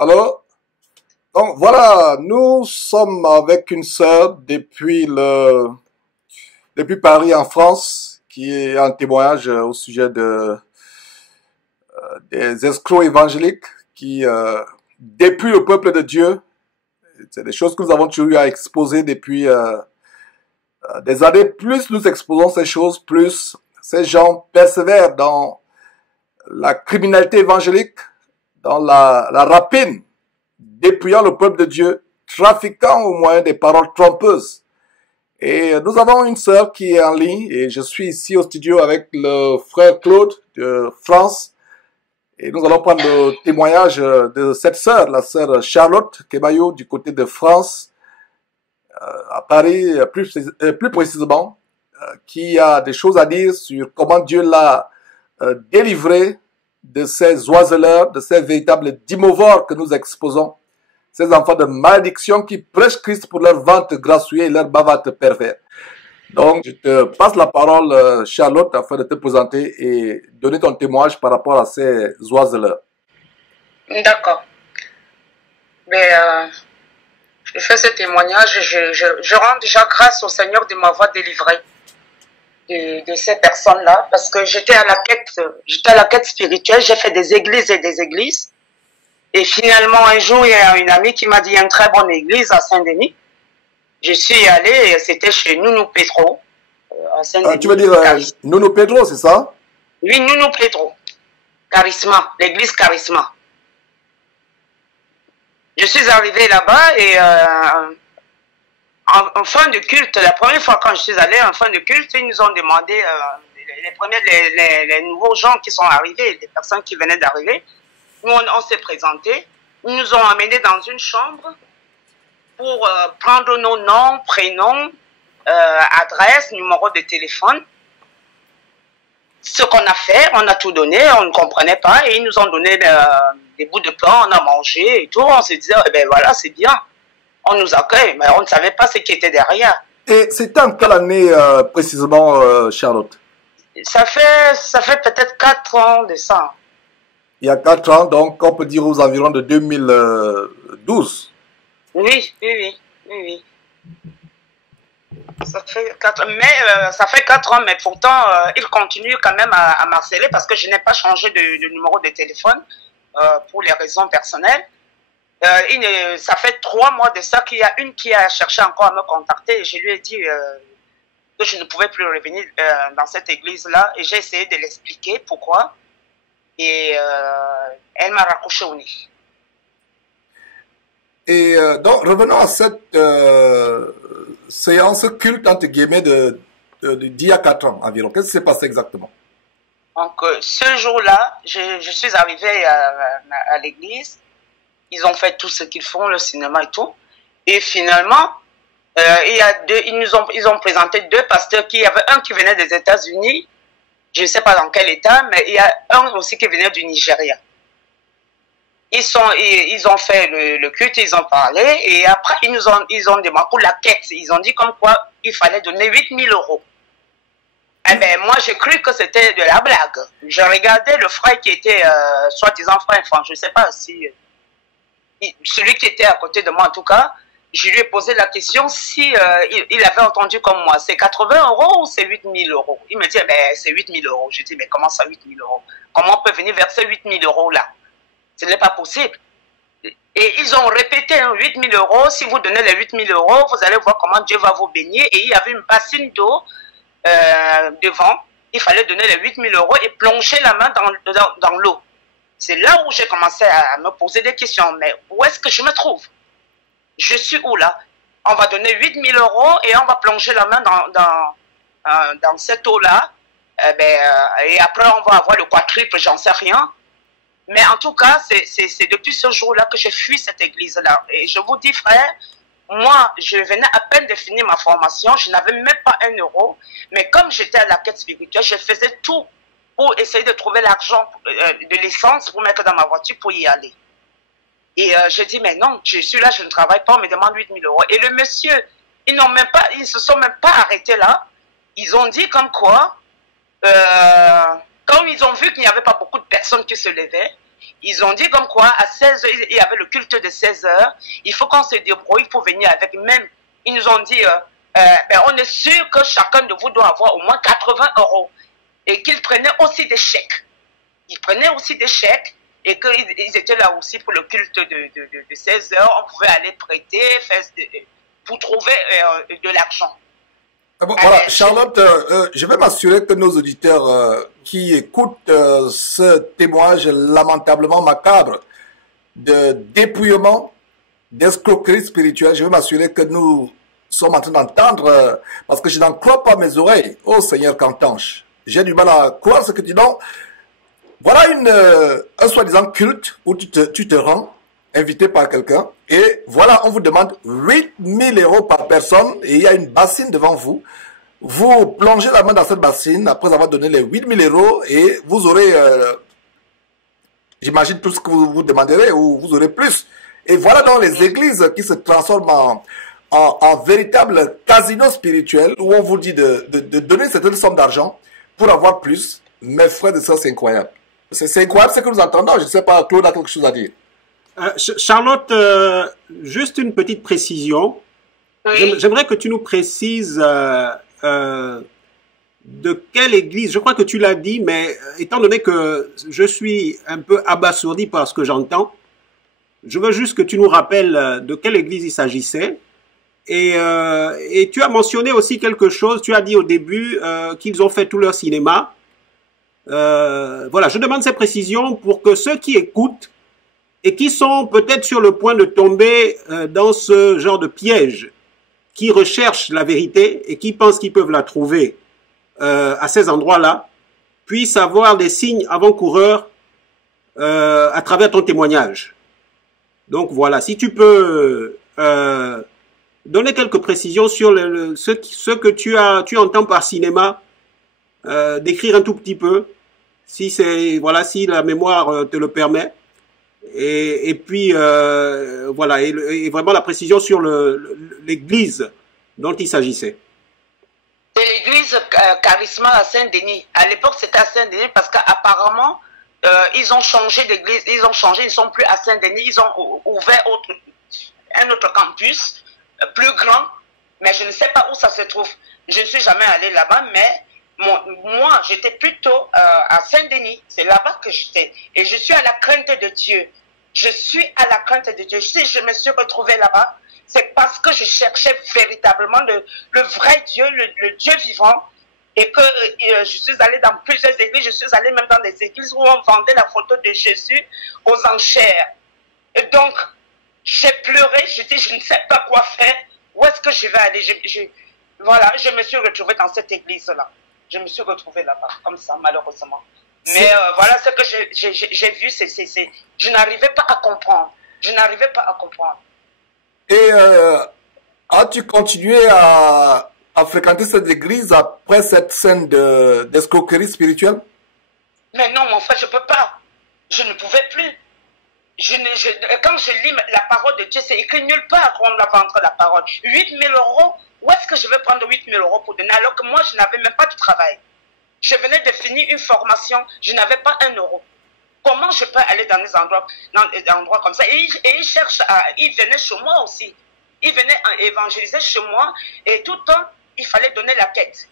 Alors, donc voilà, nous sommes avec une sœur depuis Paris en France, qui est en témoignage au sujet des escrocs évangéliques qui dépouillent le peuple de Dieu. C'est des choses que nous avons toujours eu à exposer depuis des années. Plus nous exposons ces choses, plus ces gens persévèrent dans la criminalité évangélique, dans la rapine, dépouillant le peuple de Dieu, trafiquant au moyen des paroles trompeuses. Et nous avons une sœur qui est en ligne, et je suis ici au studio avec le frère Claude de France, et nous allons prendre le témoignage de cette sœur, la sœur Charlotte Kebayou du côté de France, à Paris plus précisément, qui a des choses à dire sur comment Dieu l'a délivré de ces oiseleurs, de ces véritables dimorphes que nous exposons, ces enfants de malédiction qui prêchent Christ pour leur vente grassouillée et leur bavate pervers. Donc, je te passe la parole, Charlotte, afin de te présenter et donner ton témoignage par rapport à ces oiseleurs. D'accord. Mais je fais ce témoignage, je rends déjà grâce au Seigneur de m'avoir délivré de ces personnes-là, parce que j'étais à la quête spirituelle, j'ai fait des églises et des églises. Et finalement, un jour, il y a une amie qui m'a dit, il y a une très bonne église à Saint-Denis. Je suis allé, et c'était chez Nounou Pedro, à Saint-Denis. Tu veux dire Nounou Pedro, c'est ça? Oui, Nounou Pedro. Charisma, l'église Charisma. Je suis arrivé là-bas et en fin de culte, la première fois quand je suis allé en fin de culte, ils nous ont demandé, les nouveaux gens qui sont arrivés, les personnes qui venaient d'arriver, nous on s'est présentés, ils nous ont amenés dans une chambre pour prendre nos noms, prénoms, adresse, numéro de téléphone. Ce qu'on a fait, on a tout donné, on ne comprenait pas et ils nous ont donné des bouts de pain, on a mangé et tout. On se disait, eh ben voilà, c'est bien. On nous accueille, mais on ne savait pas ce qui était derrière. Et c'était en quelle année précisément, Charlotte? Ça fait peut-être 4 ans de ça. Il y a 4 ans, donc on peut dire aux environs de 2012. Oui. Ça fait 4 ans, mais pourtant, il continue quand même à m'harceler parce que je n'ai pas changé de numéro de téléphone pour les raisons personnelles. Ça fait 3 mois de ça qu'il y a une qui a cherché encore à me contacter et je lui ai dit que je ne pouvais plus revenir dans cette église-là et j'ai essayé de l'expliquer pourquoi et elle m'a raccroché au nez. Et donc, revenons à cette séance culte, entre guillemets, d'il y a 4 ans environ. Qu'est-ce qui s'est passé exactement? Donc, ce jour-là, je suis arrivé à l'église. Ils ont fait tout ce qu'ils font, le cinéma et tout. Et finalement, ils ont présenté 2 pasteurs. Il y avait un qui venait des États-Unis. Je ne sais pas dans quel état, mais il y a un aussi qui venait du Nigeria. Ils ont fait le culte, ils ont parlé, et après, ils ont demandé pour la quête. Ils ont dit comme quoi il fallait donner 8 000 euros. Eh ben, moi, j'ai cru que c'était de la blague. Je regardais le frère qui était, soi-disant frère, enfin, je ne sais pas si... celui qui était à côté de moi, en tout cas, je lui ai posé la question si il avait entendu comme moi. C'est 80 euros ou c'est 8 000 euros? Il me dit, ben, c'est 8 000 euros. Je dis, mais comment ça, 8 000 euros? Comment on peut venir verser 8 000 euros là? Ce n'est pas possible. Et ils ont répété 8 000 euros. Si vous donnez les 8 000 euros, vous allez voir comment Dieu va vous bénir. Et il y avait une bassine d'eau devant. Il fallait donner les 8 000 euros et plonger la main dans l'eau. C'est là où j'ai commencé à me poser des questions. Mais où est-ce que je me trouve? Je suis où là? On va donner 8 000 euros et on va plonger la main dans cette eau-là. Et après, on va avoir le quadruple, j'en sais rien. Mais en tout cas, c'est depuis ce jour-là que je fuis cette église-là. Et je vous dis, frère, moi, je venais à peine de finir ma formation. Je n'avais même pas 1 euro. Mais comme j'étais à la quête spirituelle, je faisais tout pour essayer de trouver l'argent, de l'essence pour mettre dans ma voiture pour y aller. Et je dis, mais non, je suis là, je ne travaille pas, on me demande 8 000 euros. Et le monsieur, ils se sont même pas arrêtés là. Ils ont dit comme quoi, quand ils ont vu qu'il n'y avait pas beaucoup de personnes qui se levaient, Ils ont dit comme quoi, à 16 heures, il y avait le culte de 16 heures. Il faut qu'on se débrouille pour venir avec même. Ils nous ont dit, on est sûr que chacun de vous doit avoir au moins 80 euros. Et qu'ils prenaient aussi des chèques. Ils prenaient aussi des chèques. Et qu'ils étaient là aussi pour le culte de 16 heures. On pouvait aller prêter pour trouver de l'argent. Bon, voilà, Charlotte, je vais m'assurer que nos auditeurs qui écoutent ce témoignage lamentablement macabre de dépouillement, d'escroquerie spirituelle, je vais m'assurer que nous sommes en train d'entendre, parce que je n'en crois pas mes oreilles. Oh Seigneur Cantanche, j'ai du mal à croire ce que tu dis. Non, voilà un soi-disant culte où tu te rends, invité par quelqu'un, et voilà, on vous demande 8000 euros par personne, et il y a une bassine devant vous. Vous plongez la main dans cette bassine, après avoir donné les 8000 euros, et vous aurez, j'imagine, tout ce que vous demanderez, ou vous aurez plus. Et voilà donc les églises qui se transforment en véritable casino spirituel, où on vous dit de donner cette somme d'argent pour avoir plus. Mes frères et sœurs, c'est incroyable. C'est incroyable ce que nous entendons. Je ne sais pas, Claude a quelque chose à dire. Charlotte, juste une petite précision. Oui. J'aimerais que tu nous précises de quelle église, je crois que tu l'as dit, mais étant donné que je suis un peu abasourdi par ce que j'entends, je veux juste que tu nous rappelles de quelle église il s'agissait. Et tu as mentionné aussi quelque chose, tu as dit au début qu'ils ont fait tout leur cinéma. Voilà, je demande ces précisions pour que ceux qui écoutent et qui sont peut-être sur le point de tomber dans ce genre de piège, qui recherchent la vérité et qui pensent qu'ils peuvent la trouver à ces endroits-là, puissent avoir des signes avant-coureurs à travers ton témoignage. Donc voilà, si tu peux donner quelques précisions sur ce que tu entends par cinéma, décrire un tout petit peu, si la mémoire te le permet. Et puis voilà, et vraiment la précision sur l'église dont il s'agissait. C'est l'église Charisma à Saint-Denis. À l'époque, c'était à Saint-Denis parce qu'apparemment, ils ont changé d'église, ils ne sont plus à Saint-Denis, ils ont ouvert un autre campus plus grand, mais je ne sais pas où ça se trouve. Je ne suis jamais allé là-bas, mais moi, j'étais plutôt à Saint-Denis. C'est là-bas que j'étais. Et je suis à la crainte de Dieu. Je suis à la crainte de Dieu. Si je me suis retrouvée là-bas, c'est parce que je cherchais véritablement le vrai Dieu, le Dieu vivant. Et que je suis allée dans plusieurs églises. Je suis allée même dans des églises où on vendait la photo de Jésus aux enchères. Et donc, j'ai pleuré. Je dis, je ne sais pas quoi faire. Où est-ce que je vais aller? Voilà, je me suis retrouvée dans cette église-là. Je me suis retrouvée là-bas, comme ça, malheureusement. Mais voilà ce que j'ai vu, je n'arrivais pas à comprendre. Je n'arrivais pas à comprendre. Et as-tu continué à fréquenter cette église après cette scène d'escroquerie spirituelle? Mais non, mon frère, je ne peux pas. Je ne pouvais plus. Quand je lis la parole de Dieu, c'est écrit nulle part qu'on va vendre la parole. 8000 euros, où est-ce que je vais prendre 8000 euros pour donner alors que moi, je n'avais même pas de travail? Je venais de finir une formation, je n'avais pas 1 euro. Comment je peux aller dans des endroits comme ça? Et ils venaient chez moi aussi. Ils venaient évangéliser chez moi et tout le temps, il fallait donner la quête.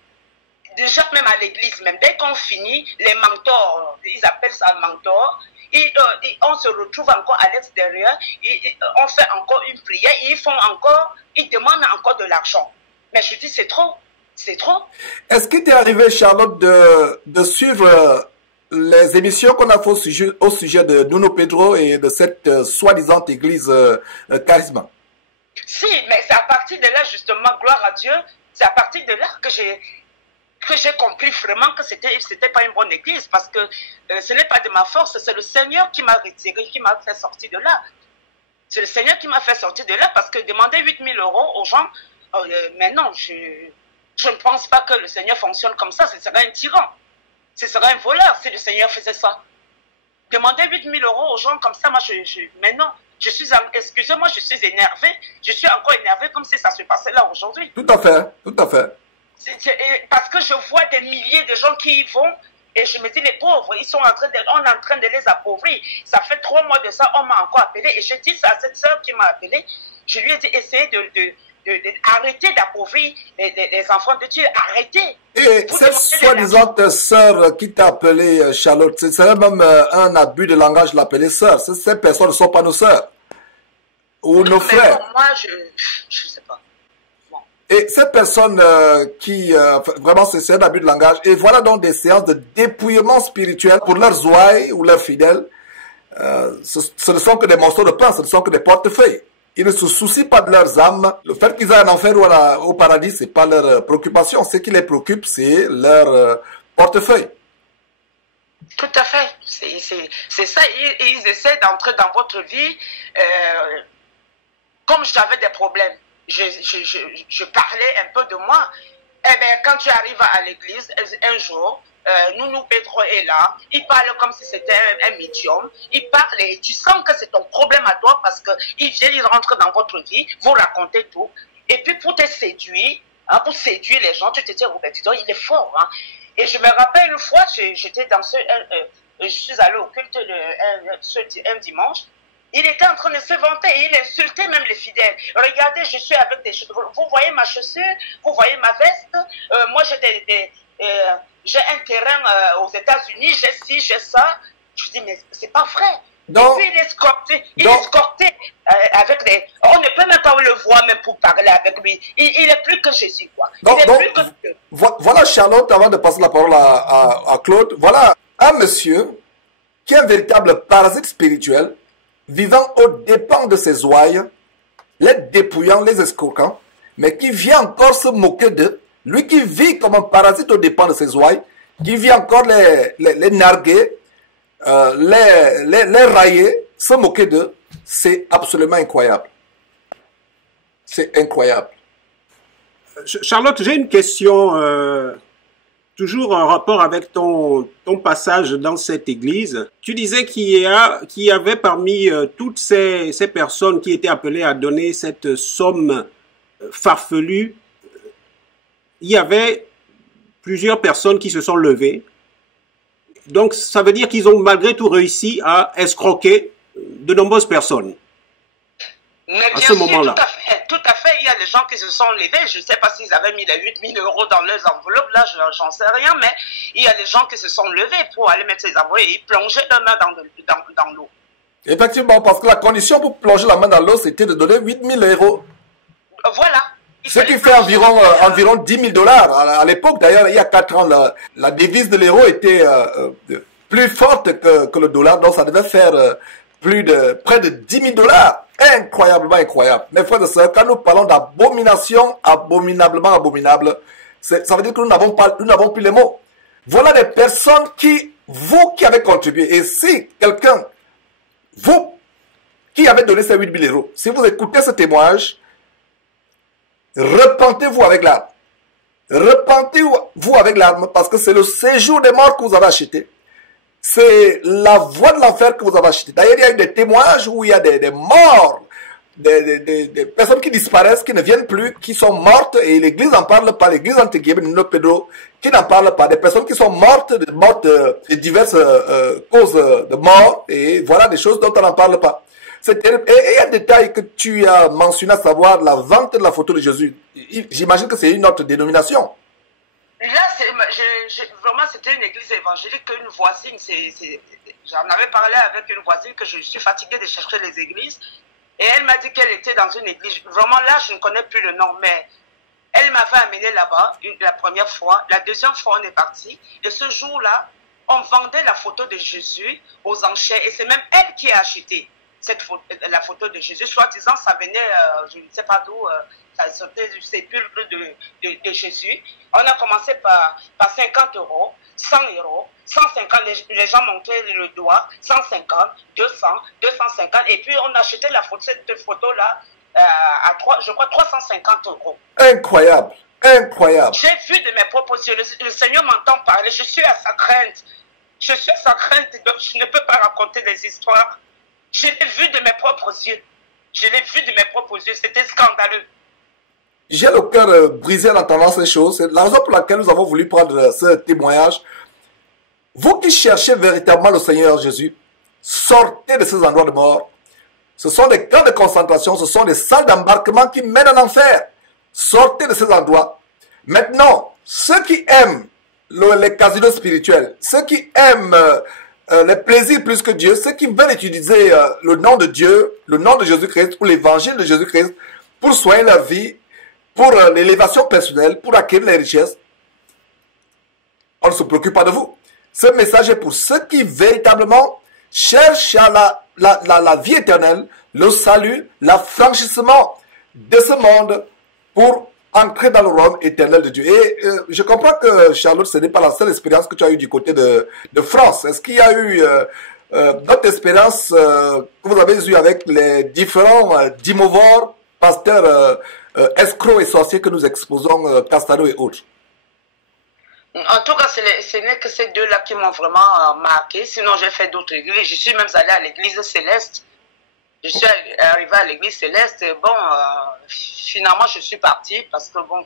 Déjà même à l'église, même dès qu'on finit, les mentors, ils appellent ça mentor, on se retrouve encore à l'extérieur, on fait encore une prière, ils demandent encore de l'argent. Mais je dis, c'est trop. C'est trop. Est-ce qu'il t'est arrivé, Charlotte, de suivre les émissions qu'on a fait au sujet de Nuno Pedro et de cette soi-disant église Charisma? Si, mais c'est à partir de là, justement, gloire à Dieu, c'est à partir de là que j'ai compris vraiment que c'était pas une bonne église, parce que ce n'est pas de ma force, c'est le Seigneur qui m'a retiré, qui m'a fait sortir de là. C'est le Seigneur qui m'a fait sortir de là, parce que demander 8000 euros aux gens, mais non, je ne pense pas que le Seigneur fonctionne comme ça. Ce serait un tyran. Ce serait un voleur si le Seigneur faisait ça. Demander 8000 euros aux gens comme ça, moi, mais non. Excusez-moi, je suis énervé. Je suis encore énervé comme si ça se passait là aujourd'hui. Tout à fait, tout à fait. Parce que je vois des milliers de gens qui y vont Et je me dis, les pauvres, on est en train de les appauvrir. Ça fait 3 mois de ça, on m'a encore appelé. Et je dis ça à cette sœur qui m'a appelé. Je lui ai dit, essayez d'arrêter d'appauvrir les enfants de Dieu. Arrêtez. Et cette soi-disant sœur qui t'a appelé Charlotte, c'est même un abus de langage de l'appeler sœur. Ces personnes ne sont pas nos sœurs ou nos frères. Pour moi, je ne sais pas. Bon. Et cette personne vraiment c'est un abus de langage. Et voilà donc des séances de dépouillement spirituel pour leurs ouailles ou leurs fidèles. Ce ne sont que des morceaux de pain, ce ne sont que des portefeuilles. Ils ne se soucient pas de leurs âmes. Le fait qu'ils aient un enfer ou au paradis, c'est pas leur préoccupation. Ce qui les préoccupe, c'est leur portefeuille. Tout à fait. C'est ça. Ils essaient d'entrer dans votre vie. Comme j'avais des problèmes, je parlais un peu de moi. Eh bien, quand tu arrives à l'église, un jour, Nounou Pedro est là, il parle comme si c'était un médium, il parle et tu sens que c'est ton problème à toi parce qu'il vient, il rentre dans votre vie, vous racontez tout, et puis pour te séduire, hein, pour séduire les gens, tu te dis, oh, ben, dis donc, il est fort. Hein. Et je me rappelle une fois, j'étais dans je suis allé au culte un dimanche, il était en train de se vanter et il insultait même les fidèles. Regardez, je suis avec des chaussures. Vous voyez ma chaussure, vous voyez ma veste. Moi, j'ai un terrain aux États-Unis, j'ai ci, j'ai ça. Je dis, mais c'est pas vrai. Donc, et puis il est escorté avec les... On ne peut même pas le voir même pour parler avec lui. Il est plus que Jésus, quoi. Voilà, Charlotte, avant de passer la parole à Claude, voilà un monsieur qui est un véritable parasite spirituel, vivant aux dépens de ses ouailles, les dépouillant, les escroquant, mais qui vient encore se moquer d'eux, lui qui vit comme un parasite aux dépens de ses ouailles, qui vient encore les narguer, les railler, se moquer d'eux, c'est absolument incroyable. C'est incroyable. Charlotte, j'ai une question, toujours en rapport avec ton passage dans cette église. Tu disais qu'il y avait parmi toutes ces personnes qui étaient appelées à donner cette somme farfelue, il y avait plusieurs personnes qui se sont levées. Donc, ça veut dire qu'ils ont malgré tout réussi à escroquer de nombreuses personnes. Mais à bien ce sûr, moment-là. tout à fait, il y a des gens qui se sont levés, je ne sais pas s'ils avaient mis les 8 000 € dans leurs enveloppes, là j'en sais rien, mais il y a des gens qui se sont levés pour aller mettre ces enveloppes et ils plongeaient leurs mains dans l'eau. Effectivement, parce que la condition pour plonger la main dans l'eau, c'était de donner 8 000 €. Voilà. Ce qui fait environ 10 000 $. À l'époque, d'ailleurs, il y a 4 ans, la devise de l'euro était plus forte que le dollar, donc ça devait faire près de 10 000 $. Incroyablement incroyable. Mes frères et sœurs, quand nous parlons d'abomination, abominablement abominable, ça veut dire que nous n'avons plus les mots. Voilà des personnes vous qui avez contribué. Et si quelqu'un, vous, qui avez donné ces 8 000 €, si vous écoutez ce témoignage, repentez-vous avec l'arme. Repentez-vous avec l'arme parce que c'est le séjour des morts que vous avez acheté. C'est la voie de l'enfer que vous avez acheté. D'ailleurs, il y a eu des témoignages où il y a des morts, des personnes qui disparaissent, qui ne viennent plus, qui sont mortes, et l'Église n'en parle pas, l'Église anti-Guillaume, Nounou Pedro, qui n'en parle pas, des personnes qui sont mortes de diverses causes de mort, et voilà des choses dont on n'en parle pas. C'est terrible. Et il y a un détail que tu as mentionné, à savoir la vente de la photo de Jésus. J'imagine que c'est une autre dénomination. Là, vraiment, c'était une église évangélique qu'une voisine, j'en avais parlé avec une voisine que je suis fatiguée de chercher les églises. Et elle m'a dit qu'elle était dans une église. Vraiment, là, je ne connais plus le nom, mais elle m'avait amené là-bas la première fois. La deuxième fois, on est parti. Et ce jour-là, on vendait la photo de Jésus aux enchères. Et c'est même elle qui a acheté la photo de Jésus. Soi-disant, ça venait, je ne sais pas d'où, ça sortait du sépulcre de Jésus. On a commencé par 50 €, 100 €, 150, les gens montaient le doigt, 150, 200, 250, et puis on achetait cette photo-là je crois 350 €. Incroyable, incroyable. J'ai vu de mes propres yeux, le Seigneur m'entend parler, je suis à sa crainte. Je suis à sa crainte, donc je ne peux pas raconter des histoires. Je l'ai vu de mes propres yeux. Je l'ai vu de mes propres yeux, c'était scandaleux. J'ai le cœur brisé en entendant ces choses. C'est la raison pour laquelle nous avons voulu prendre ce témoignage. Vous qui cherchez véritablement le Seigneur Jésus, sortez de ces endroits de mort. Ce sont des camps de concentration, ce sont des salles d'embarquement qui mènent en enfer. Sortez de ces endroits. Maintenant, ceux qui aiment les casinos spirituels, ceux qui aiment les plaisirs plus que Dieu, ceux qui veulent utiliser le nom de Dieu, le nom de Jésus-Christ, pour l'évangile de Jésus-Christ, pour soigner leur vie, pour l'élévation personnelle, pour acquérir les richesses, on ne se préoccupe pas de vous. Ce message est pour ceux qui véritablement cherchent à la vie éternelle, le salut, l'affranchissement de ce monde pour entrer dans le royaume éternel de Dieu. Et je comprends que, Charlotte, ce n'est pas la seule expérience que tu as eue du côté de France. Est-ce qu'il y a eu d'autres expériences que vous avez eues avec les différents dimovores, pasteurs, escrocs et sorciers que nous exposons, Castano et autres? En tout cas, ce n'est que ces deux-là qui m'ont vraiment marqué. Sinon, j'ai fait d'autres églises. Je suis même allé à l'église céleste. Je suis arrivé à l'église céleste. Bon, finalement, je suis parti parce que, bon,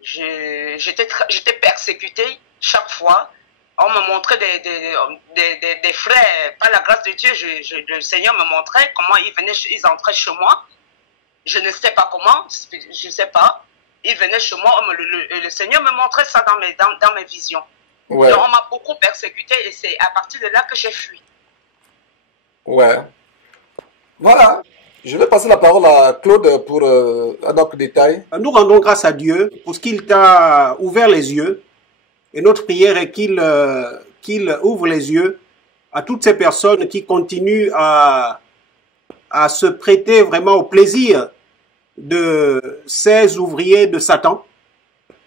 j'étais persécuté chaque fois. On me montrait des frères. Par la grâce de Dieu, le Seigneur me montrait comment ils entraient chez moi. Je ne sais pas comment, je ne sais pas. Ils venaient chez moi, le Seigneur me montrait ça dans mes visions. Ouais. Donc on m'a beaucoup persécuté et c'est à partir de là que j'ai fui. Ouais. Voilà. Je vais passer la parole à Claude pour un autre détail. Nous rendons grâce à Dieu pour ce qu'il t'a ouvert les yeux. Et notre prière est qu'il ouvre les yeux à toutes ces personnes qui continuent à se prêter vraiment au plaisir de ces ouvriers de Satan.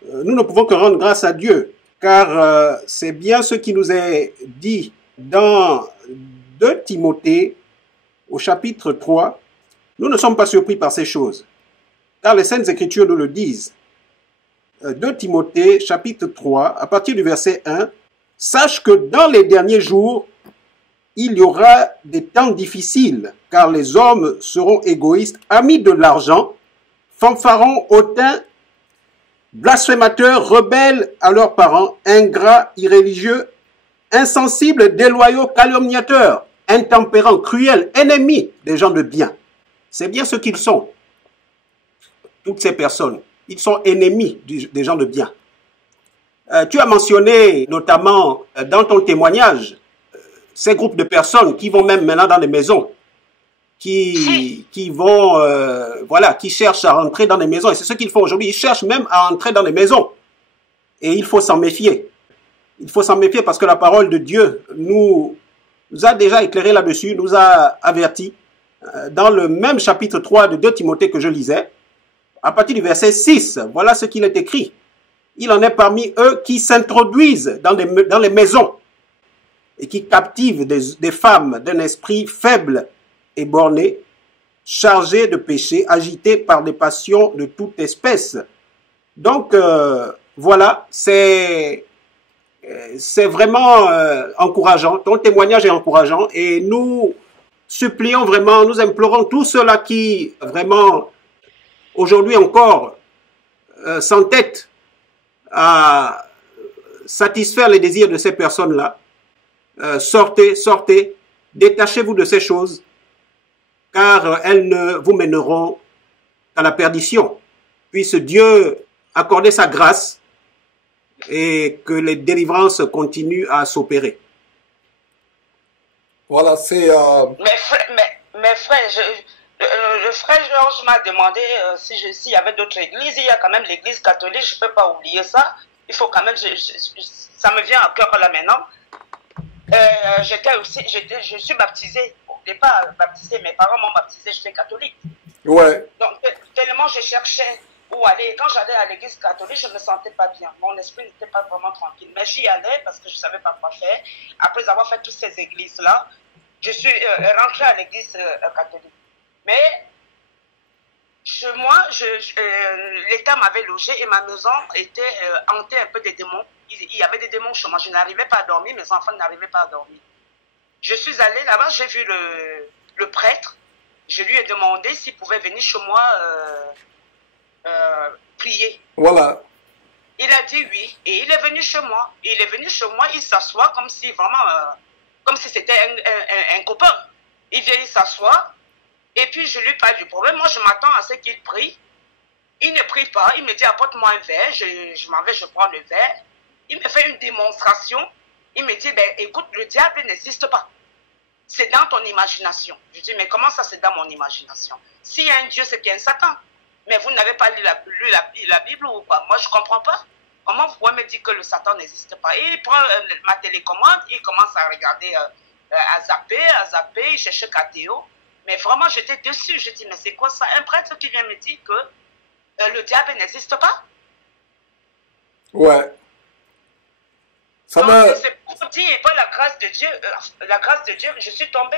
Nous ne pouvons que rendre grâce à Dieu, car c'est bien ce qui nous est dit dans 2 Timothée au chapitre 3. Nous ne sommes pas surpris par ces choses, car les Saintes Écritures nous le disent. 2 Timothée chapitre 3, à partir du verset 1, « Sache que dans les derniers jours, il y aura des temps difficiles, car les hommes seront égoïstes, amis de l'argent, fanfarons, hautains, blasphémateurs, rebelles à leurs parents, ingrats, irréligieux, insensibles, déloyaux, calomniateurs, intempérants, cruels, ennemis des gens de bien. » C'est bien ce qu'ils sont. Toutes ces personnes, ils sont ennemis des gens de bien. Tu as mentionné notamment dans ton témoignage ces groupes de personnes qui vont même maintenant dans les maisons, qui vont, voilà, qui cherchent à rentrer dans les maisons. Et c'est ce qu'ils font aujourd'hui. Ils cherchent même à entrer dans les maisons. Et il faut s'en méfier. Il faut s'en méfier parce que la parole de Dieu nous a déjà éclairé là-dessus, nous a avertis. Dans le même chapitre 3 de 2 Timothée que je lisais, à partir du verset 6, voilà ce qu'il est écrit. Il en est parmi eux qui s'introduisent dans les maisons et qui captivent des femmes d'un esprit faible et borné, chargées de péché, agitées par des passions de toute espèce. Donc, voilà, c'est vraiment encourageant. Ton témoignage est encourageant et nous supplions vraiment, nous implorons tous ceux-là qui vraiment, aujourd'hui encore, s'entêtent à satisfaire les désirs de ces personnes-là. Sortez, détachez-vous de ces choses, car elles ne vous mèneront à la perdition. Puisse Dieu accorder sa grâce et que les délivrances continuent à s'opérer. Voilà, c'est... Mes frères, le frère Georges m'a demandé s'il y avait d'autres églises. Il y a quand même l'église catholique, je ne peux pas oublier ça. Il faut quand même, ça me vient à cœur là maintenant. Je suis baptisé. Au départ, baptisé, mes parents m'ont baptisé, j'étais catholique. Ouais. Donc, tellement je cherchais où aller. Quand j'allais à l'église catholique, je ne me sentais pas bien. Mon esprit n'était pas vraiment tranquille. Mais j'y allais parce que je ne savais pas quoi faire. Après avoir fait toutes ces églises-là, je suis rentré à l'église catholique. Mais chez moi, l'État m'avait logé et ma maison était hantée un peu des démons. Il y avait des démons chez moi. Je n'arrivais pas à dormir, mes enfants n'arrivaient pas à dormir. Je suis allé là-bas, j'ai vu le prêtre. Je lui ai demandé s'il pouvait venir chez moi prier. Voilà. Il a dit oui et il est venu chez moi. Il est venu chez moi, il s'assoit comme si vraiment, comme si c'était un copain. Il vient, il s'assoit, et puis je lui parle du problème. Moi, je m'attends à ce qu'il prie. Il ne prie pas, il me dit apporte-moi un verre, je m'en vais, je prends le verre. Il me fait une démonstration, il me dit, ben, écoute, le diable n'existe pas. C'est dans ton imagination. Je dis, mais comment ça c'est dans mon imagination? S'il y a un Dieu, c'est qu'il y a un Satan. Mais vous n'avez pas lu la Bible ou quoi? Moi, je ne comprends pas. Comment vous pouvez me dire que le Satan n'existe pas? Et il prend ma télécommande, il commence à regarder, à zapper, il cherche Catéo. Mais vraiment, j'étais dessus. Je dis, mais c'est quoi ça? Un prêtre qui vient me dire que le diable n'existe pas? Ouais. Ça me... C'est pour dire, pas la grâce de Dieu. La grâce de Dieu, je suis tombée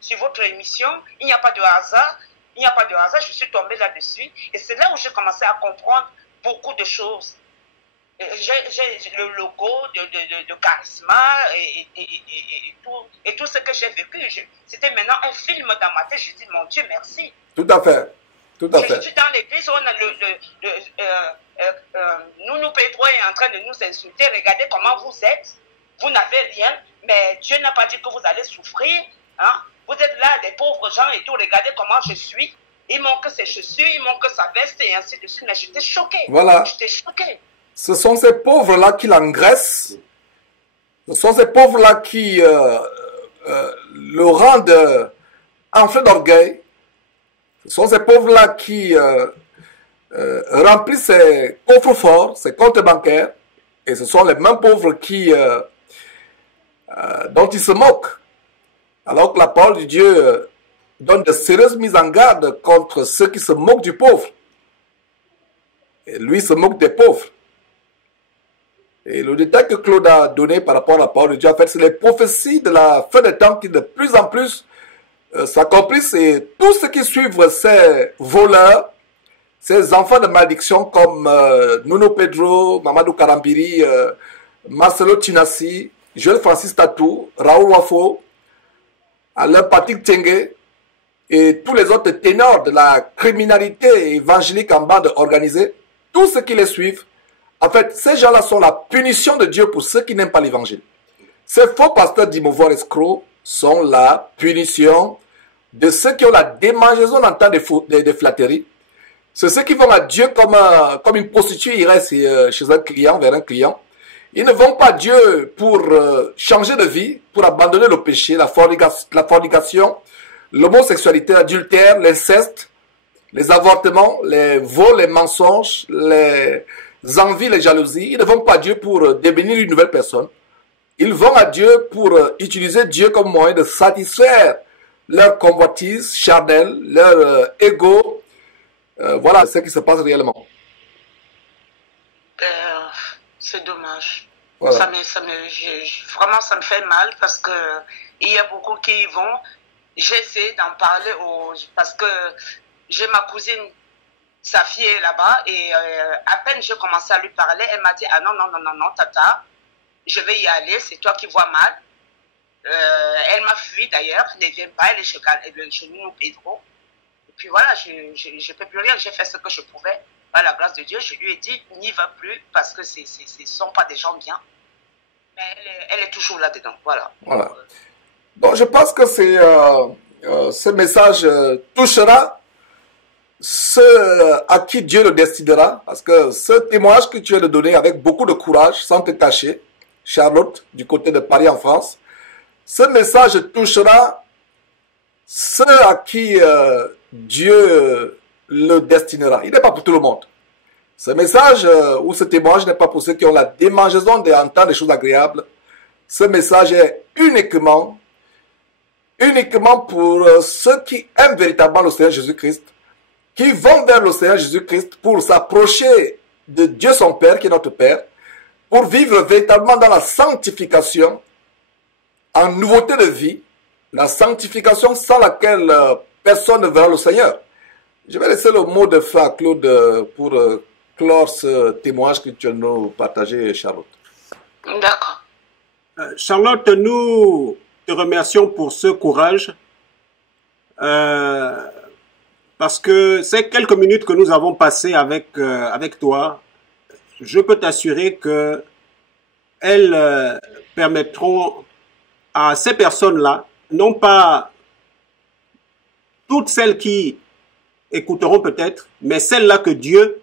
sur votre émission. Il n'y a pas de hasard. Il n'y a pas de hasard. Je suis tombée là-dessus. Et c'est là où j'ai commencé à comprendre beaucoup de choses. J'ai le logo de Charisma et tout ce que j'ai vécu. C'était maintenant un film dans ma tête. Je dis, mon Dieu, merci. Tout à fait. Tout à fait. Je suis dans l'église, on a nous, Pedro est en train de nous insulter. Regardez comment vous êtes. Vous n'avez rien, mais Dieu n'a pas dit que vous allez souffrir. Hein? Vous êtes là, des pauvres gens et tout. Regardez comment je suis. Il manque ses chaussures, il manque sa veste et ainsi de suite. Mais j'étais choquée. Voilà. J'étais choquée. Ce sont ces pauvres-là qui l'engraissent. Ce sont ces pauvres-là qui le rendent enflé d'orgueil. Ce sont ces pauvres-là qui remplissent ses coffres forts, ses comptes bancaires. Et ce sont les mêmes pauvres qui, dont ils se moquent. Alors que la parole de Dieu donne de sérieuses mises en garde contre ceux qui se moquent du pauvre. Et lui se moque des pauvres. Et le détail que Claude a donné par rapport à la parole de Dieu, en fait, c'est les prophéties de la fin des temps qui de plus en plus s'accomplissent. Et tous ceux qui suivent ces voleurs, ces enfants de malédiction comme Nuno Pedro, Mamadou Karambiri, Marcelo Tinassi, Joël Francis Tatou, Raoul Wafo, Alain Patrick Tengue et tous les autres ténors de la criminalité évangélique en bande organisée, tous ceux qui les suivent, en fait, ces gens-là sont la punition de Dieu pour ceux qui n'aiment pas l'évangile. Ces faux pasteurs d'Imovoir escrocs sont la punition de ceux qui ont la démangeaison dans le temps des flatteries. C'est ceux qui vont à Dieu comme une prostituée irait chez un client, vers un client. Ils ne vont pas à Dieu pour changer de vie, pour abandonner le péché, la fornication, l'homosexualité, l'adultère, l'inceste, les avortements, les vols, les mensonges, les envies, les jalousies. Ils ne vont pas à Dieu pour devenir une nouvelle personne. Ils vont à Dieu pour utiliser Dieu comme moyen de satisfaire leur convoitise charnelle, leur ego. Voilà ce qui se passe réellement. C'est dommage. Voilà. Vraiment, ça me fait mal parce que il y a beaucoup qui y vont. J'essaie d'en parler parce que j'ai ma cousine, sa fille est là-bas et à peine j'ai commencé à lui parler, elle m'a dit ah non, tata, je vais y aller, c'est toi qui vois mal. Elle m'a fui d'ailleurs, ne viens pas, elle est chez nous, Pedro. Et puis voilà, je ne peux plus rien, j'ai fait ce que je pouvais. Par la grâce de Dieu, je lui ai dit, n'y va plus parce que ce ne sont pas des gens bien. Mais elle est toujours là-dedans, voilà. Voilà. Bon, je pense que ce message touchera ceux à qui Dieu le destinera. Parce que ce témoignage que tu viens de donner avec beaucoup de courage, sans te cacher, Charlotte, du côté de Paris en France, ce message touchera ceux à qui Dieu le destinera. Il n'est pas pour tout le monde. Ce message ou ce témoignage n'est pas pour ceux qui ont la démangeaison d'entendre des choses agréables. Ce message est uniquement pour ceux qui aiment véritablement le Seigneur Jésus-Christ, qui vont vers le Seigneur Jésus-Christ pour s'approcher de Dieu son Père, qui est notre Père, pour vivre véritablement dans la sanctification, en nouveauté de vie, la sanctification sans laquelle personne ne verra le Seigneur. Je vais laisser le mot de fin à Claude pour clore ce témoignage que tu as nous partagé, Charlotte. D'accord. Charlotte, nous te remercions pour ce courage, parce que ces quelques minutes que nous avons passées avec toi, je peux t'assurer que elles permettront à ces personnes-là, non pas toutes celles qui écouteront peut-être, mais celles-là que Dieu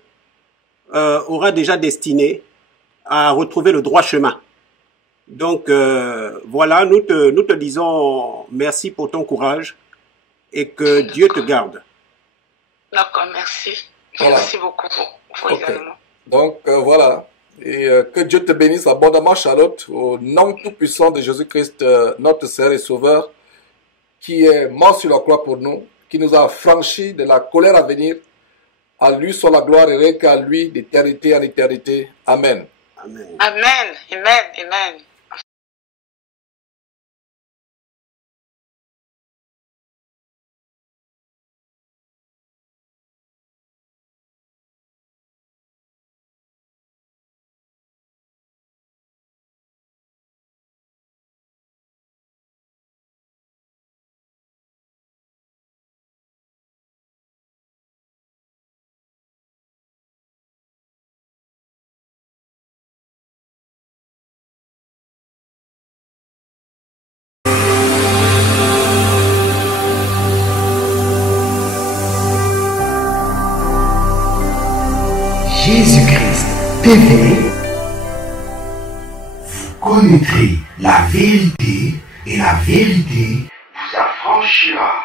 aura déjà destinées à retrouver le droit chemin. Donc voilà, nous te disons merci pour ton courage et que Dieu te garde. D'accord, merci. Voilà. Merci beaucoup pour également. Donc voilà, et que Dieu te bénisse abondamment, Charlotte, au nom tout-puissant de Jésus-Christ, notre Seigneur et Sauveur, qui est mort sur la croix pour nous, qui nous a franchis de la colère à venir. À lui soit la gloire et rien qu'à lui d'éternité en éternité. Amen. Amen. Amen. Amen. Amen. Jésus-Christ TV, vous connaîtrez la vérité et la vérité vous affranchira.